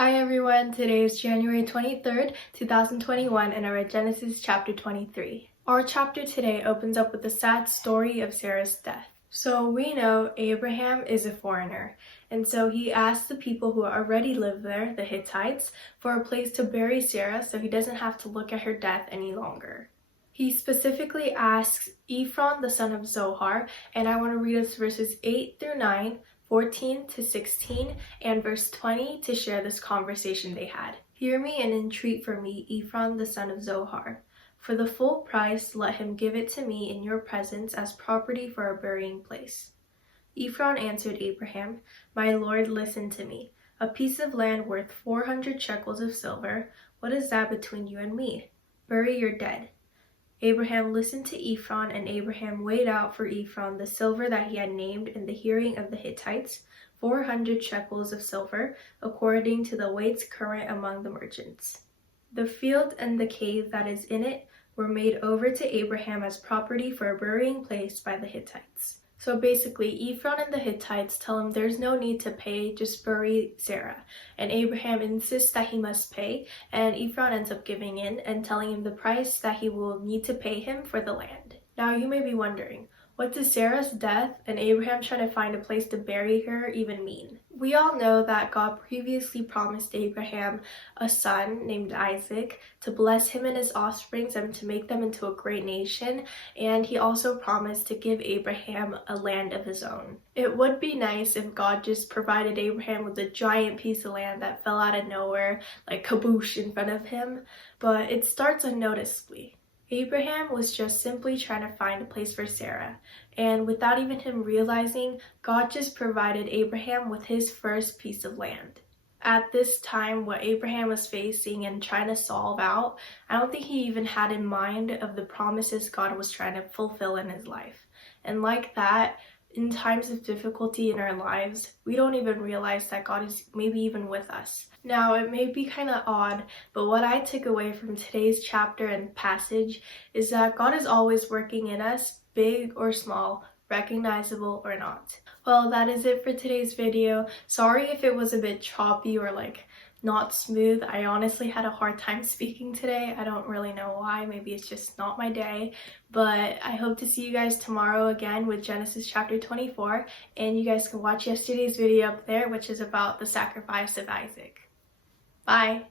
Hi everyone, today is January 23rd, 2021, and I read Genesis chapter 23. Our chapter today opens up with the sad story of Sarah's death. So we know Abraham is a foreigner, and so he asked the people who already live there, the Hittites, for a place to bury Sarah so he doesn't have to look at her death any longer. He specifically asks Ephron, the son of Zohar, and I want to read us verses 8 through 9, 14 to 16, and verse 20 to share this conversation they had. Hear me and entreat for me, Ephron, the son of Zohar. For the full price, let him give it to me in your presence as property for a burying place. Ephron answered Abraham, My lord, listen to me. A piece of land worth 400 shekels of silver, what is that between you and me? Bury your dead. Abraham listened to Ephron, and Abraham weighed out for Ephron the silver that he had named in the hearing of the Hittites, 400 shekels of silver, according to the weights current among the merchants. The field and the cave that is in it were made over to Abraham as property for a burying place by the Hittites. So basically, Ephron and the Hittites tell him there's no need to pay, just bury Sarah. And Abraham insists that he must pay, and Ephron ends up giving in and telling him the price that he will need to pay him for the land. Now you may be wondering, what does Sarah's death and Abraham trying to find a place to bury her even mean? We all know that God previously promised Abraham a son named Isaac to bless him and his offspring and to make them into a great nation, and he also promised to give Abraham a land of his own. It would be nice if God just provided Abraham with a giant piece of land that fell out of nowhere, like kaboosh in front of him, but it starts unnoticeably. Abraham was just simply trying to find a place for Sarah, and without even him realizing, God just provided Abraham with his first piece of land. At this time, what Abraham was facing and trying to solve out, I don't think he even had in mind of the promises God was trying to fulfill in his life. And like that, in times of difficulty in our lives, we don't even realize that God is maybe even with us. Now, it may be kind of odd, but what I took away from today's chapter and passage is that God is always working in us, big or small, recognizable or not. Well, that is it for today's video. Sorry if it was a bit choppy or not smooth. I honestly had a hard time speaking today. I don't really know why. Maybe it's just not my day. But I hope to see you guys tomorrow again with Genesis chapter 24. And you guys can watch yesterday's video up there, which is about the sacrifice of Isaac. Bye!